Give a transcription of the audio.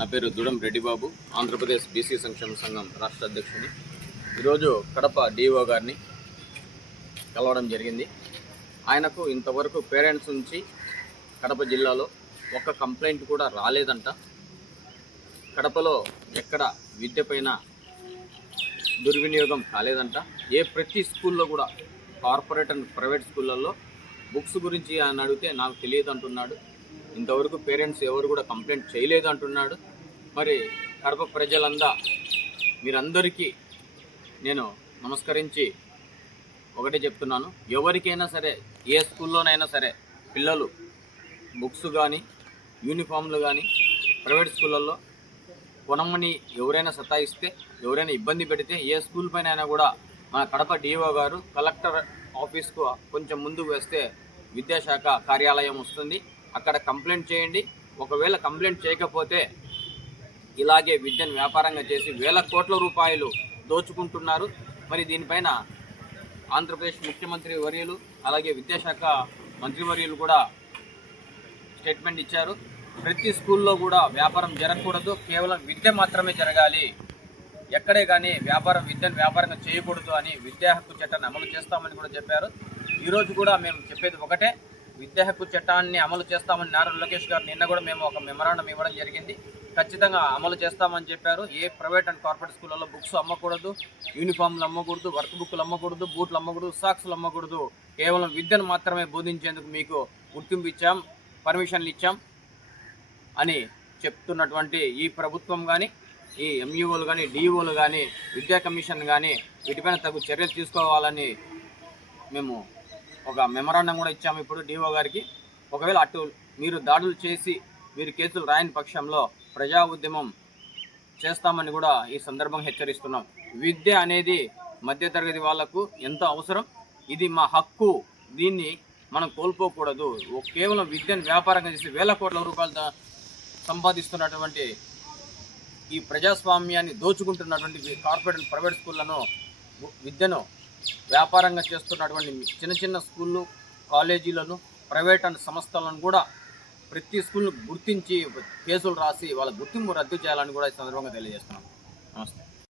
నా పేరు దుడం రెడ్డిబాబు, ఆంధ్రప్రదేశ్ బీసీ సంక్షేమ సంఘం రాష్ట్ర అధ్యక్షుని. ఈరోజు కడప డిఓ గారిని కలవడం జరిగింది. ఆయనకు ఇంతవరకు పేరెంట్స్ నుంచి కడప జిల్లాలో ఒక్క కంప్లైంట్ కూడా రాలేదంట. కడపలో ఎక్కడ విద్య పైన దుర్వినియోగం కాలేదంట. ప్రతి స్కూల్లో కూడా కార్పొరేట్ అండ్ ప్రైవేట్ స్కూళ్ళల్లో బుక్స్ గురించి ఆయన అడిగితే నాకు తెలియదు అంటున్నాడు. ఇంతవరకు పేరెంట్స్ ఎవరు కూడా కంప్లైంట్ చేయలేదు అంటున్నాడు. మరి కడప మీరందరికీ నేను నమస్కరించి ఒకటే చెప్తున్నాను, ఎవరికైనా సరే ఏ స్కూల్లోనైనా సరే పిల్లలు బుక్స్ కానీ యూనిఫామ్లు కానీ ప్రైవేట్ స్కూళ్ళల్లో కొనమని ఎవరైనా సతాయిస్తే, ఎవరైనా ఇబ్బంది పెడితే ఏ స్కూల్ పైన అయినా కూడా మన కడప డిఓ గారు కలెక్టర్ ఆఫీస్కు కొంచెం ముందుకు వేస్తే విద్యాశాఖ కార్యాలయం వస్తుంది. అక్కడ కంప్లైంట్ చేయండి. ఒకవేళ కంప్లైంట్ చేయకపోతే ఇలాగే విద్యను వ్యాపారంగా చేసి వేల కోట్ల రూపాయలు దోచుకుంటున్నారు. మరి దీనిపైన ఆంధ్రప్రదేశ్ ముఖ్యమంత్రి వర్యులు అలాగే విద్యాశాఖ మంత్రివర్యులు కూడా స్టేట్మెంట్ ఇచ్చారు. ప్రతి స్కూల్లో కూడా వ్యాపారం జరగకూడదు, కేవలం విద్య మాత్రమే జరగాలి, ఎక్కడే కానీ విద్యను వ్యాపారంగా చేయకూడదు అని విద్యా హక్కు చట్టాన్ని అమలు చేస్తామని కూడా చెప్పారు. ఈరోజు కూడా మేము చెప్పేది ఒకటే, విద్యా హక్కు చట్టాన్ని అమలు చేస్తామని నారా లోకేష్ గారు నిన్న కూడా మేము ఒక మెమరాండం ఇవ్వడం జరిగింది. ఖచ్చితంగా అమలు చేస్తామని చెప్పారు. ఏ ప్రైవేట్ అండ్ కార్పొరేట్ స్కూళ్ళలో బుక్స్ అమ్మకూడదు, యూనిఫామ్లు అమ్మకూడదు, వర్క్ బుక్లు అమ్మకూడదు, బూట్లు అమ్మకూడదు, సాక్స్లు అమ్మకూడదు, కేవలం విద్యను మాత్రమే బోధించేందుకు మీకు గుర్తింపు ఇచ్చాం, పర్మిషన్లు ఇచ్చాం అని చెప్తున్నటువంటి ఈ ప్రభుత్వం కానీ, ఈ ఎంఈఓలు కానీ, డిఈఓలు కానీ, విద్యా కమిషన్ కానీ వీటిపైన తగు చర్యలు తీసుకోవాలని మేము ఒక మెమరాండం కూడా ఇచ్చాము ఇప్పుడు డిఓ గారికి. ఒకవేళ అటు మీరు దాడులు చేసి మీరు కేసులు రాయని పక్షంలో ప్రజా ఉద్యమం చేస్తామని కూడా ఈ సందర్భంగా హెచ్చరిస్తున్నాం. విద్య అనేది మధ్యతరగతి వాళ్లకు ఎంతో అవసరం. ఇది మా హక్కు, దీన్ని మనం కోల్పోకూడదు. కేవలం విద్యను వ్యాపారంగా చేసి వేల కోట్ల రూపాయలు సంపాదిస్తున్నటువంటి ఈ ప్రజాస్వామ్యాన్ని దోచుకుంటున్నటువంటి కార్పొరేట్ ప్రైవేట్ స్కూళ్లను, విద్యను వ్యాపారంగా చేస్తున్నటువంటి చిన్న చిన్న స్కూళ్ళు, కాలేజీలను, ప్రైవేట్ అండ్ సంస్థలను కూడా ప్రతి స్కూల్ను గుర్తించి కేసులు రాసి వాళ్ళ గుర్తింపు రద్దు చేయాలని కూడా ఈ సందర్భంగా తెలియజేస్తున్నాం. నమస్తే.